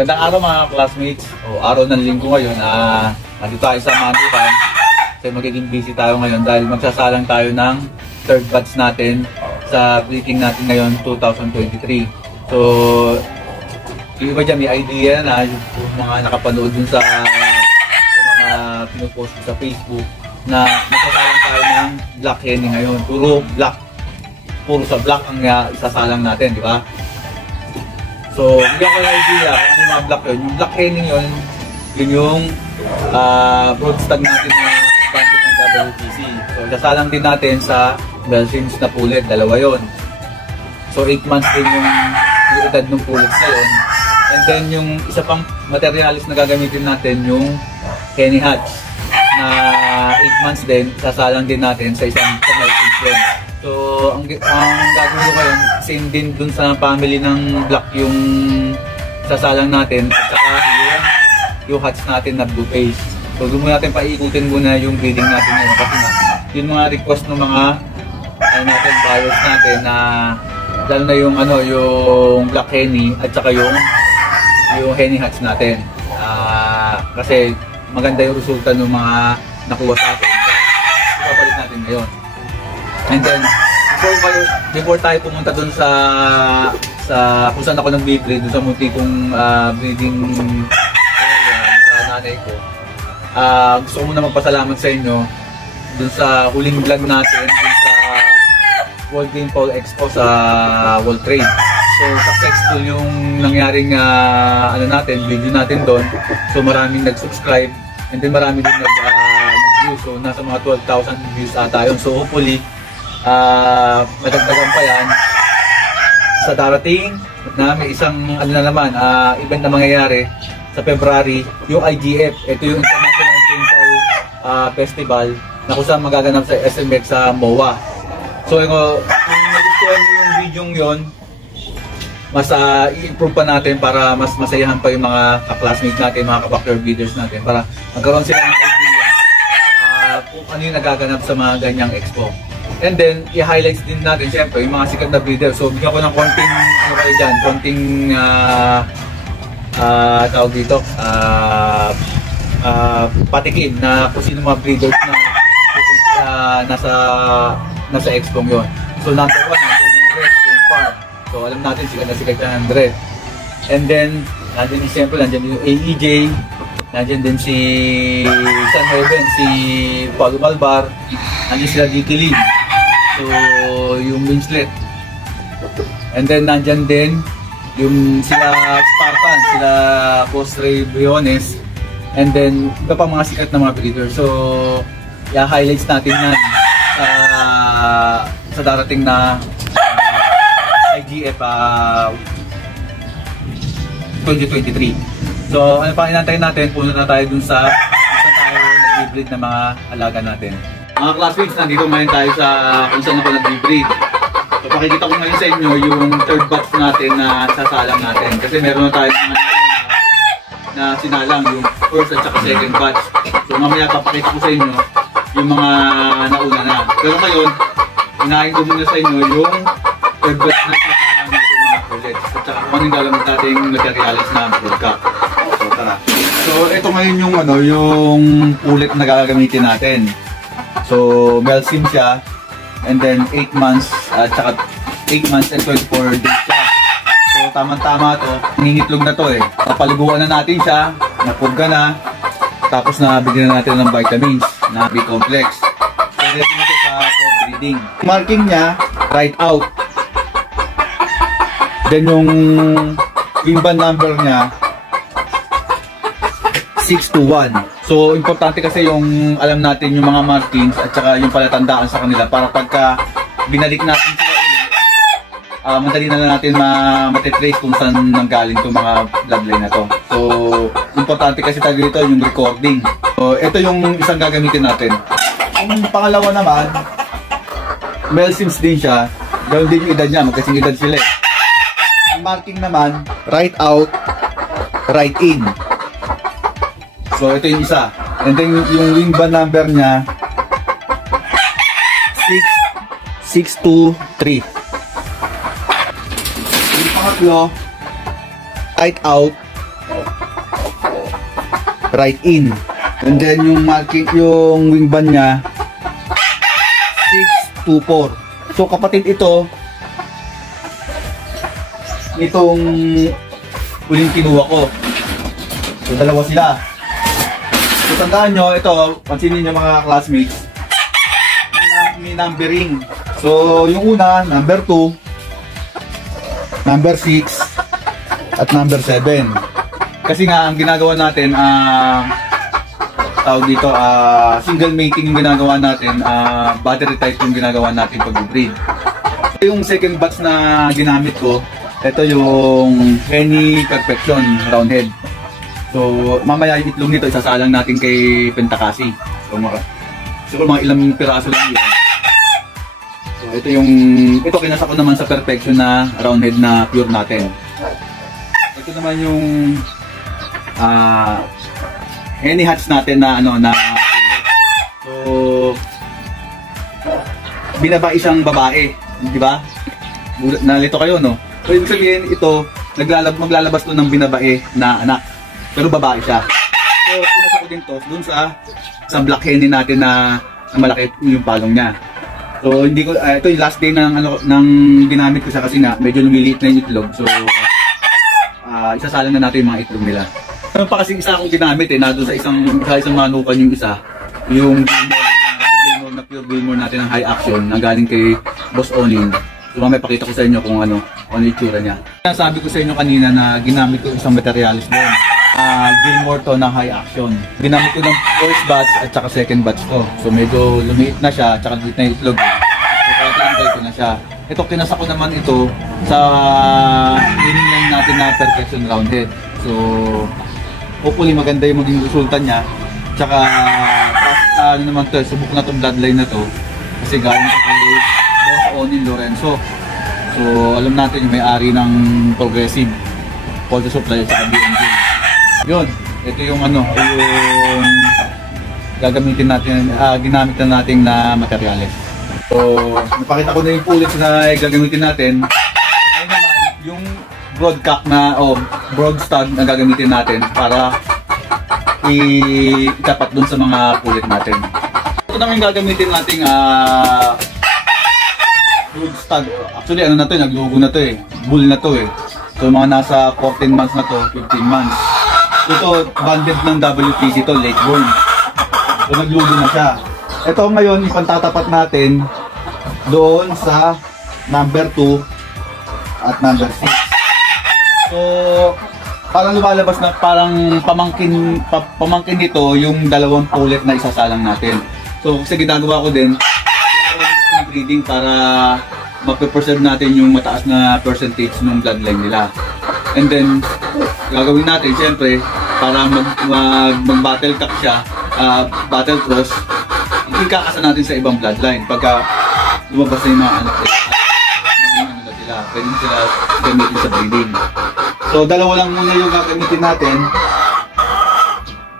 Magandang araw mga classmates. Araw ng linggo ngayon. Nandito tayo sa Manukan. Kasi magiging busy tayo ngayon dahil magsasalang tayo ng third batch natin sa breeding natin ngayon 2023. So, yung iba dyan may idea na yung mga nakapanood dun sa mga pinupost sa Facebook na magsasalang tayo ng black hen ngayon. Puro sa black ang isasalang natin, di ba? So, bigyan ko na idea kung ano yung mga black yun. Yung black henning yun, yun yung broodstag natin na bandit ng WTC. So, sasalang din natin sa Belgians na pullet, dalawa yun. So, 8 months din yung edad ng pullets na yun. And then, yung isa pang materialis na gagamitin natin, yung henny hatch na 8 months din, sasalang din natin sa isang Belgians yun. So, ang gagawin ko ngayon, same din dun sa family ng black yung sasalang natin at saka yung hatch natin na blue face. So, doon natin paikutin muna yung breeding natin ngayon kasi nga, yun mga request ng mga buyers natin na lalo na yung yung black henny at saka yung henny hatch natin. Kasi maganda yung resulta ng mga nakuha sa atin. So, ipapalit natin ngayon. And then, before tayo pumunta dun sa kung saan ako nag-breed, dun sa munti kong breeding area sa nanay ko, gusto ko muna magpasalamat sa inyo dun sa huling vlog natin dun sa World Game Fowl Expo sa World Trade. So, successful yung nangyaring video natin doon. So, maraming nag-subscribe and then marami din nag-view. So, nasa mga 12,000 views ata yun. So, hopefully, madagdagan pa yan sa darating na may isang event na mangyayari sa February, yung IGF. Ito yung International Game Fowl Festival na kung saan magaganap sa SMX sa MOA. So kung nagustuhan nyo yung video yon, mas i-improve pa natin para mas masayahan pa yung mga ka-classmates natin, mga ka-backyard breeders natin para magkaroon sila ng idea kung ano yung nagaganap sa mga ganyang expo. And then, i-highlights din natin, syempre, yung mga sikat na breeder. So, bigyan ko ng konting, tawag dito, patikim na kung sino mga breeders na nasa expo yun. So, number 1, yung Red Game Farm. So, alam natin, sikat na Red. And then, nandiyan din, siyempre, nandiyan yung AEJ, nandiyan din si San Heaven, si Paulo Malbar, nandiyan sila Dikilin. So, yung Winslet. And then, nandyan din yung sila Spartan, sila Boss Ray Briones. And then, iba pa mga sikat na mga breeders. So, i-highlights natin yan sa darating na IGF 2023. So, ano pa inantayin natin? Punta na tayo dun sa tayo nag-breed na mga alaga natin. Mga classmates, nandito ngayon tayo sa kung saan ako nag-breed. So, pakikita ko ngayon sa inyo yung third batch natin na sasalang natin. Kasi meron na tayo na sinalang yung first at saka second batch. So, mamaya papakita ko sa inyo yung mga nauna na. Pero ngayon, inahin ko muna sa inyo yung third batch na sasalang natin mga pullets. At saka kung anong galamit natin materialis na broadcast. So, tara. So, ito ngayon yung pullet na gagamitin natin. So, Belgian siya, and then 8 months, at saka 8 months and 24 days siya. So, tama-tama to. Nangingitlog na to eh. Napaliguan na natin siya, napurga na, tapos nabigyan na natin ng vitamins na B-complex. So, ready na siya sa breeding. Marking niya, right out. Then yung wing number niya, 621. So, importante kasi yung alam natin yung mga markings at saka yung palatandaan sa kanila para pagka binalik natin sila ulit, madali na natin matitrace kung saan nanggaling itong mga bloodline na to. So, importante kasi tayo dito yung recording. So, ito yung isang gagamitin natin. Yung pangalawa naman, male sims din siya. Ganoon din yung edad niya, magkasing edad sila eh. Yung marking naman, right out, right in. So, ito yung isa. And then, yung wing band number niya, 623. Yung pangatlo, right out, right in. And then yung marking, yung wing band niya 624. So kapatid ito itong huling kinuha ko. So dalawa sila. So tandaan nyo, ito, pansinin nyo mga classmates, may numbering. So yung una, number 2, number 6, at number 7. Kasi nga ang ginagawa natin, tawag dito, single mating yung ginagawa natin, battery type yung ginagawa natin pag-breed. Yung second batch na ginamit ko, ito yung Henny Perfection Roundhead. So mamaya yung itlog nito isasalang natin kay Pentakasi. So siguro mga ilang piraso lang yun. So ito kinasa ko naman sa Perfection na Roundhead na pure natin. Ito naman yung Henny hatch natin na so binaba isang babae, di ba? Nalito kayo, no? So ibig sabihin ito maglalabas to ng binabae na anak, pero babae siya. So pinasa ko din to dun sa black Henny natin na malaki yung palong niya. So hindi ko ito yung last day ng ginamit ko siya kasi nga medyo lumiliit na yung itlog. So isasalang na natin yung mga itlog nila. Meron pa kasing isa akong ginamit nandun sa isang manukan yung isa, yung Gilmore na pure Gilmore natin ng high action na galing kay Boss Onin. So mamaya pakita ko sa inyo kung ano itsura niya. Sabi ko sa inyo kanina na ginamit ko isang materialis doon. Gilmore to na high action. Ginamit ko ng first batch at saka second batch to. So medyo lumiit na siya at saka lumiit na yung itlog. So kaya ko na siya. Ito kinasa ko naman ito sa winning line natin na Perfection Roundhead. So hopefully maganda yung maging resulta niya. Tsaka naman to, subok na itong bloodline na to kasi galing sa kay Boss Onin Lorenzo. So alam natin yung may-ari ng Progressive Water Supply sa BNG. Yun, ito yung yung gagamitin natin, ginamit na natin na materyales. So napakita ko na yung pullets na gagamitin natin. Ayun naman yung broadcock broad stud na gagamitin natin para itapat dun sa mga pullet natin. Ito naman yung gagamitin nating broad stud. Actually na to, naglugo na to bull na to So mga nasa 14 months na to, 15 months. Ito banded ng WPC to, Lakeborn. So naglugo na siya. Ito ngayon ipantatapat natin doon sa number 2 at number 6. So parang lumalabas na parang pamangkin nito yung dalawang pullet na isasalang natin. So kasi ginagawa ko din breeding para ma-preserve natin yung mataas na percentage ng bloodline nila. And then gagawin natin siyempre para mag-battle cup siya, battle cross, ikakasa natin sa ibang bloodline pagka lumabas na yung mga anak nila. Pwede sila gamitin sa breeding. So dalawa lang muna yung gagamitin natin.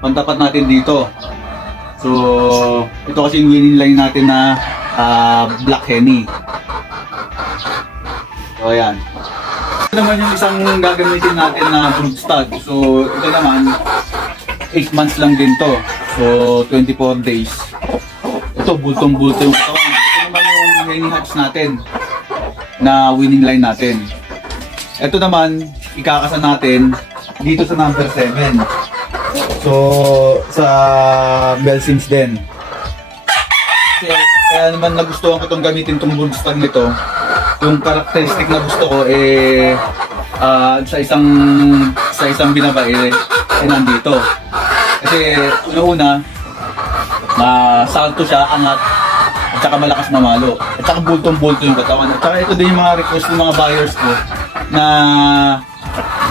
Pantapat natin dito. So ito kasi yung winning line natin na Black Henny. So ayan. Ito naman yung isang gagamitin natin na brood stud. So ito naman 8 months lang din to. So 24 days. Ito bultong-bulto yung katawan. Ito naman yung Henny hatch natin na winning line natin. Ito naman ikakasa natin dito sa number 7. So sa Belsins din. Kaya naman nagustuhan ko itong gamitin itong brood stud nito. Yung characteristic na gusto ko sa isang binabae nandito. Kasi una-una salto siya, angat, at saka malakas na malo. At saka bultong-bulto yung katawan. At saka ito din yung mga request ng mga buyers ko na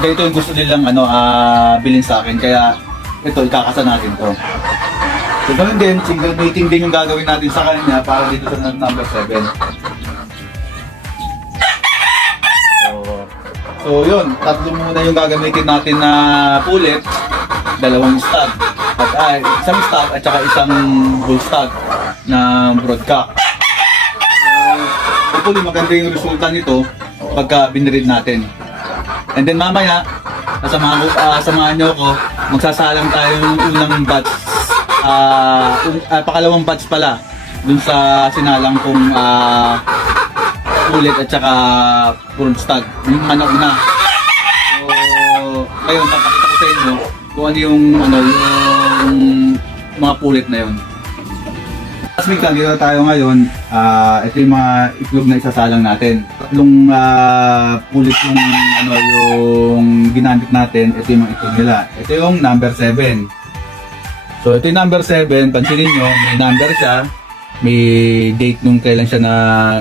ganito yung gusto nilang bilhin sa akin. Kaya ito, ikakasa natin to. So ganun din, single mating din yung gagawin natin sa kanya para dito sa number 7. So yun, tatlo muna yung gagamitin natin na pullet, dalawang stud. At isang stud at saka isang bull stud na broadcock. Hopefully maganda yung resulta nito pagka binread natin. And then mamaya, samahan nyo ako magsasalang tayo ng unang batch, pakalawang batch pala dun sa sinalang kong ulit at saka front stud, yung manok na. So ngayon papakita ko sa inyo kung ano yung mga pulit na yun. Classmate, nandito tayo ngayon. Ito yung mga itlog na isasalang natin. Tatlong pulit yung ginamit natin. Ito yung mga itlog nila. Ito yung number 7. So ito yung number 7. Pansinin nyo, may number siya. May date nung kailan siya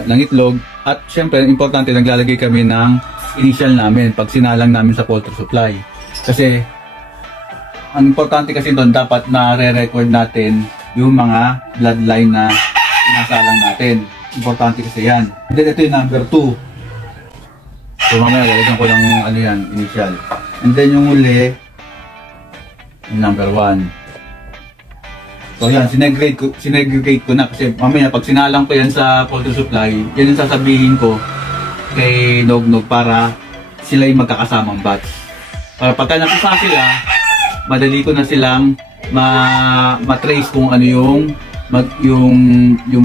ng itlog. At syempre, importante, naglalagay kami ng initial namin pag sinalang namin sa poultry supply. Kasi ang importante kasi doon, dapat na re-record natin yung mga bloodline na sinasalang natin. Importante kasi yan. And then ito yung number 2. So mamaya lalagyan ko ng initial. And then yung huli, yung number 1. So yan, sinegregate ko na kasi mamaya pag sinalang ko yan sa poultry supply, yan yung sasabihin ko kay Nognog para sila yung magkakasamang batch. Para pagka napisa sila, madali ko na silang ma-trace kung ano yung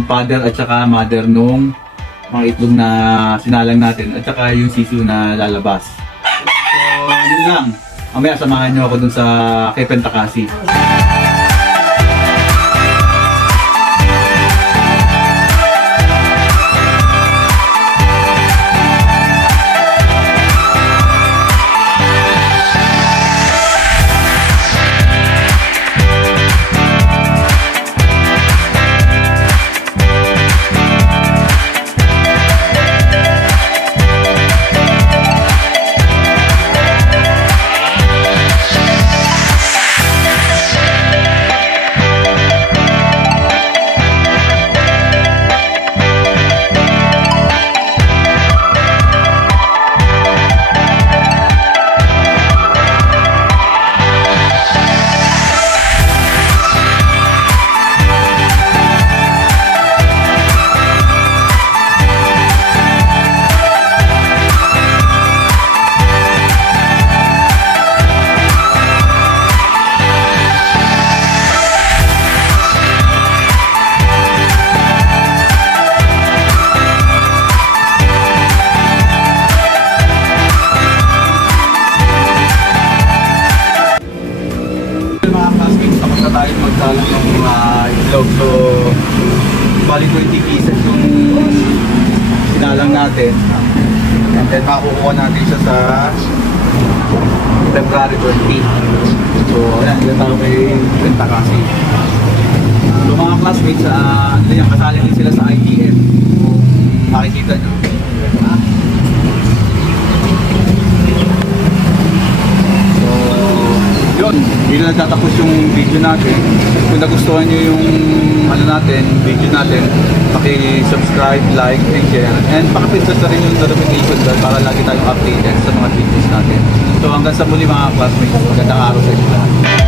father at saka mother nung mga itlog na sinalang natin at saka yung sisiw na lalabas. So, yun lang. Mamaya samahan nyo ako dun sa kay Pentakasi. Tayo magsalang ng mga itlog. So bali 20 pieces yung sinalang natin, and then makukuha natin siya sa February 20. So ayan, dito tayo kay Pentakasi. So mga classmates, kasali din sila sa ITM kung makikita nyo. Yun, hindi na nagtatapos yung video natin. Kung nagustuhan nyo yung video natin, paki-subscribe, like, and share. And paki-pindutin na rin yung notification bell para lagi tayong updated sa mga videos natin. So hanggang sa muli mga classmates, magandang araw sa inyo lahat.